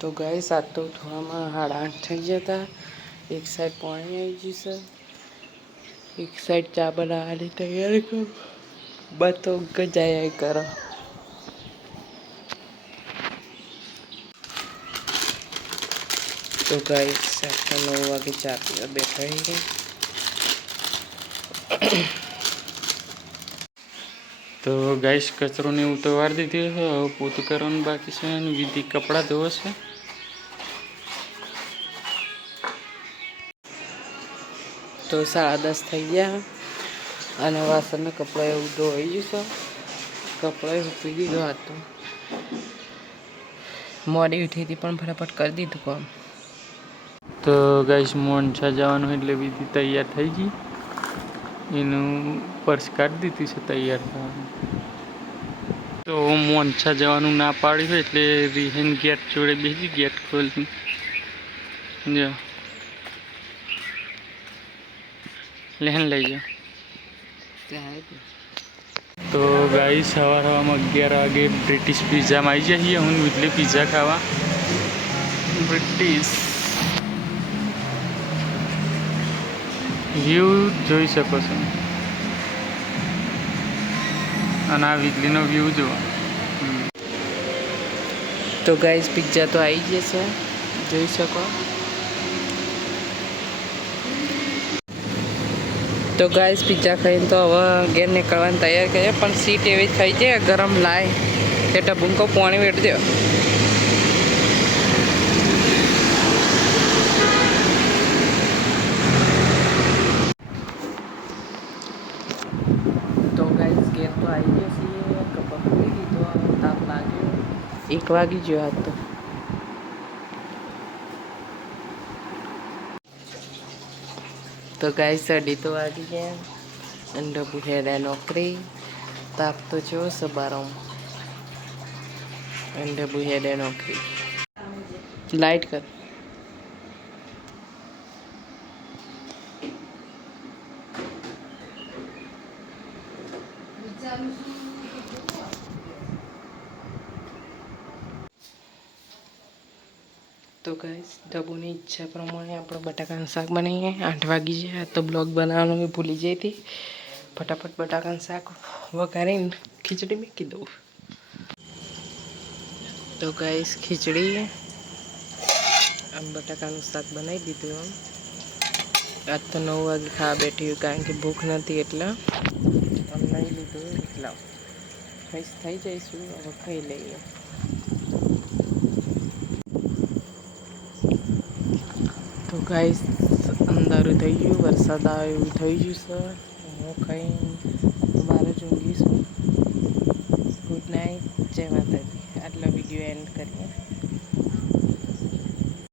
तो गाइस आज तो उठવામાં 8:30 થઈ ગયા હતા। એક સાઈડ પાણી આવી ગયું છે, એક સાઈડ ચા બનાવવાની તૈયારી કરું, બધો ગજાયા કરો। तो गाइस 9 વાગે ચા પીવા બેઠા છીએ। तो गाइस कचरो ने तो वार दीधी है, पोतुं करवानुं बाकी छे अने विधि कपड़ा धोवे छे। तो 10:30 થઈ ગયા અને વાસણના કપડા એવું ધોઈ ગયું છે, કપડા સૂકી દીધો હતો। મોડી ઉઠી હતી પણ ફટાફટ કરી દીધું કામ। तो गाइस मोनछा जवानुं એટલે વિધિ તૈયાર થઈ ગઈ, એનું पर्स કાઢી દીધી છે તૈયાર થવાનું। तो मोनछा जवानुं ना पाड्યું है એટલે વિહેન गेट જોડે બેસી गेट ખોલી જો लहन लई जाओ। तो गाइस सवार में 11 वागे ब्रिटिश पिज्जा में आई जाइए। हूँ इडली पिज्जा खावा ब्रिटिश व्यू જોઈ શકો છો અને આ વીજળીનો વ્યૂ જુઓ। तो गाइस पिज्जा तो आई गया છે, જોઈ શકો। तो गाइस पिज्जा खाई तो हम घेर निकलवा तैयार करिए, पण सीट एवं थी जाए गरम लाए कि टबूको पानी वेट दो। तो गाइस घेर तो आई गए छे, कपड़ा खोली दीधो, ताप लाग्यो 1 वागी जो आज तो गाइस 2:30 तो वागी गया। डब्बू हेड़ा नौकरी, ताप तो जो सबारों डब्बू हेड़ा नौकरी। लाइट कर। तो गाइस डब्बूनी इच्छा प्रमाणे આપણે બટાકાનું શાક બનાવીએ। 8 વાગી ગયા તો બ્લોગ બનાવવાનું મેં ભૂલી ગઈ હતી। ફટાફટ બટાકાનું શાક વઘારીને ખીચડી મૂકી દઉં। तो गाइस खीचड़ी आम बटाकाનું શાક બનાવી દીધું। आज तो 9 વાગે ખાવા બેઠી हूँ कारण कि भूख नहीं એટલે આમ નહીં લીધું એટલા ફ્રેશ થઈ જઈશું। હવે ખાઈ લઈએ। तो गाइस अंधारू थी गयु, वरसाद आवे एवं थी गयु से। हूँ खाई बार ज ऊँघीशू। गुड नाइट, जय माता दी। आटला वीडियो एंड करिए।